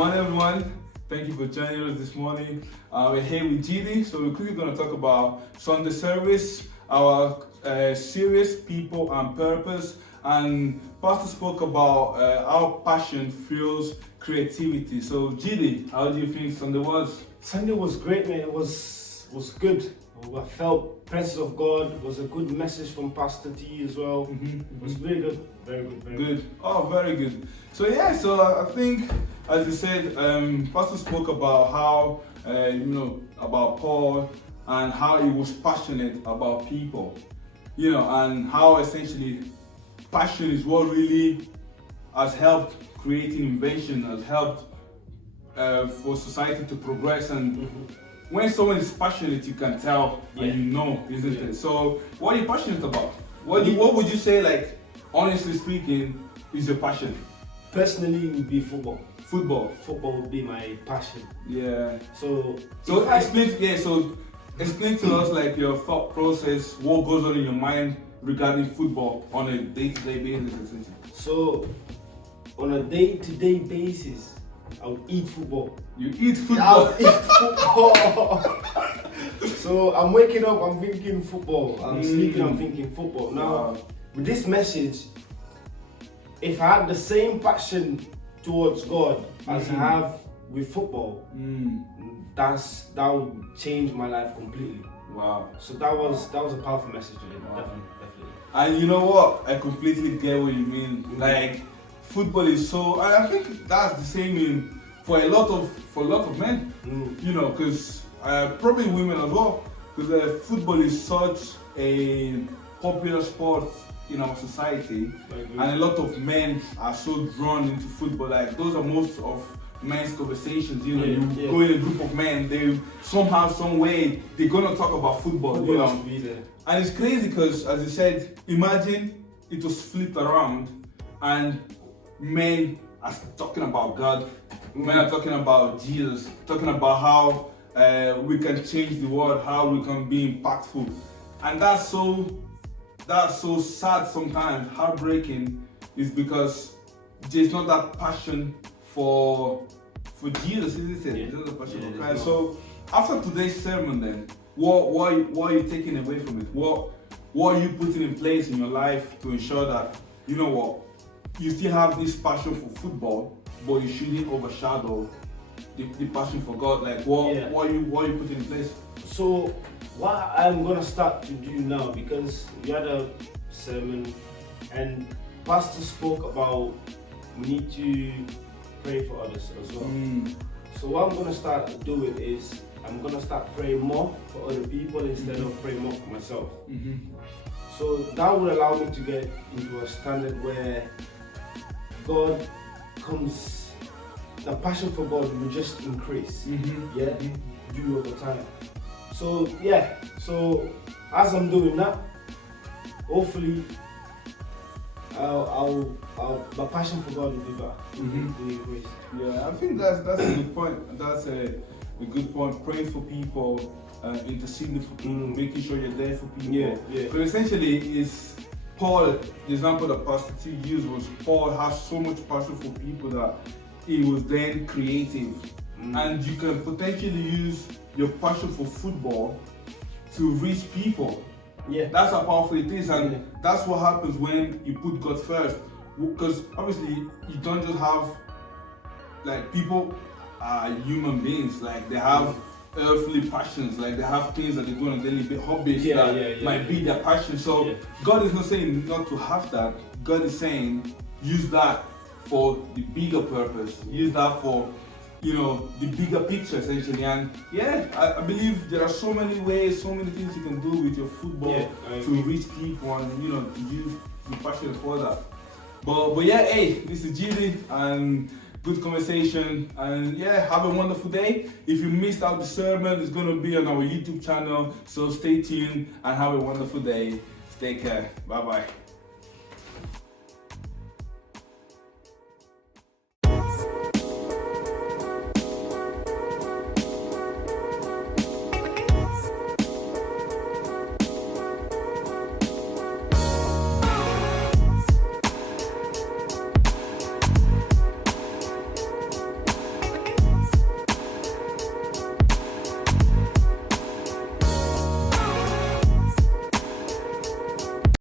morning, everyone. Thank you for joining us this morning. We're here with Gidy, so we're quickly going to talk about Sunday service, our series, people and purpose. And Pastor spoke about how passion fuels creativity. So, Gidy, how do you think Sunday was? Sunday was great, man. It was good. I felt presence of God. It was a good message from Pastor T as well. It was very good, very good, very good. Oh, very good. So I think, as you said, Pastor spoke about how about Paul and how he was passionate about people, and how essentially passion is what really has helped creating invention, has helped for society to progress. And when someone is passionate, you can tell, and isn't it? So, what are you passionate about? What would you say, like, honestly speaking, is your passion? Personally, it would be football. Football would be my passion. Yeah. So explain to us, like, your thought process, what goes on in your mind regarding football on a day-to-day basis, essentially. So, on a day-to-day basis, I'll eat football. You eat football? I'll eat football. So I'm waking up, I'm thinking football. I'm sleeping, I'm thinking football. Now, with this message, if I had the same passion towards God as I have with football, that would change my life completely. Wow. So that was a powerful message today. Wow. Definitely. And you know what? I completely get what you mean. Like, football is so, and I think that's the same for a lot of men. Because probably women as well. Because football is such a popular sport in our society, and a lot of men are so drawn into football. Like, those are most of men's conversations. You go in a group of men, they somehow, some way, they're gonna talk about football. And it's crazy because, as you said, imagine it was flipped around, and men are talking about God, men are talking about Jesus, talking about how we can change the world, how we can be impactful. And that's so sad sometimes, heartbreaking, is because there's not that passion for Jesus, isn't it? There's not the passion for Christ. So after today's sermon then, what are you taking away from it? What are you putting in place in your life to ensure that, you still have this passion for football, but you shouldn't overshadow the passion for God? Like, what are you putting in place? So what I'm gonna start to do now, because we had a sermon and Pastor spoke about we need to pray for others as well. So what I'm gonna start doing is I'm gonna start praying more for other people instead of praying more for myself. So that will allow me to get into a standard where God comes, the passion for God will just increase, due over time. So as I'm doing that, hopefully my passion for God will be better, will increase. Yeah, I think that's a good point. That's a good point. Praying for people, interceding for people, making sure you're there for people. But essentially, is Paul, the example that Pastor T used was Paul has so much passion for people that he was then creative. And you can potentially use your passion for football to reach people. That's how powerful it is, and that's what happens when you put God first. Because obviously you don't just have, like, people are human beings, like they have earthly passions, like they have things that they do on a daily basis, hobbies that might be their passion. So God is not saying not to have that. God is saying use that for the bigger purpose, use that for the bigger picture, essentially. And I believe there are so many ways, so many things you can do with your football to reach people and to use the passion for that. But this is Gidy, and good conversation, and have a wonderful day. If you missed out the sermon, it's going to be on our YouTube channel, so stay tuned and have a wonderful day. Take care. Bye bye.